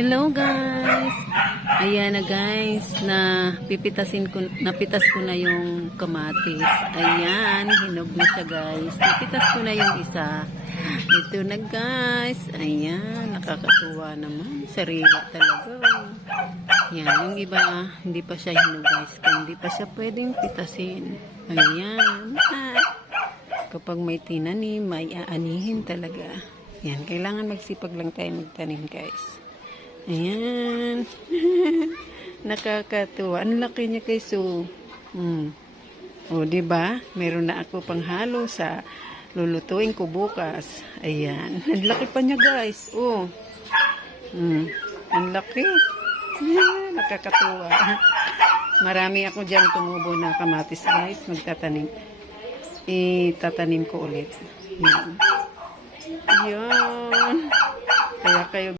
Hello guys. Ayan na guys, napitas ko na yung kamatis. Ayan, hinog na siya guys. Napitas ko na yung isa. Ito na guys. Ayan, nakakatuwa naman. Sariwa talaga. Ayan, yung iba hindi pa siya hinog guys. Kaya hindi pa siya pwedeng pitasin. Ayan. Kapag may tinanim, may aanihin talaga. Ayan, kailangan magsipag lang tayo magtanim guys. Ayan. Nakakatuwa. Ang laki niya kay Sue. O, diba? Meron na ako panghalo sa lulutuin ko bukas. Ayan. Ang laki pa niya guys. O. Ang laki. Nakakatuwa. Marami ako dyan tumubo na kamatis guys. Magtatanim. Itatanim ko ulit. Ayan. Ayan. Kaya kayo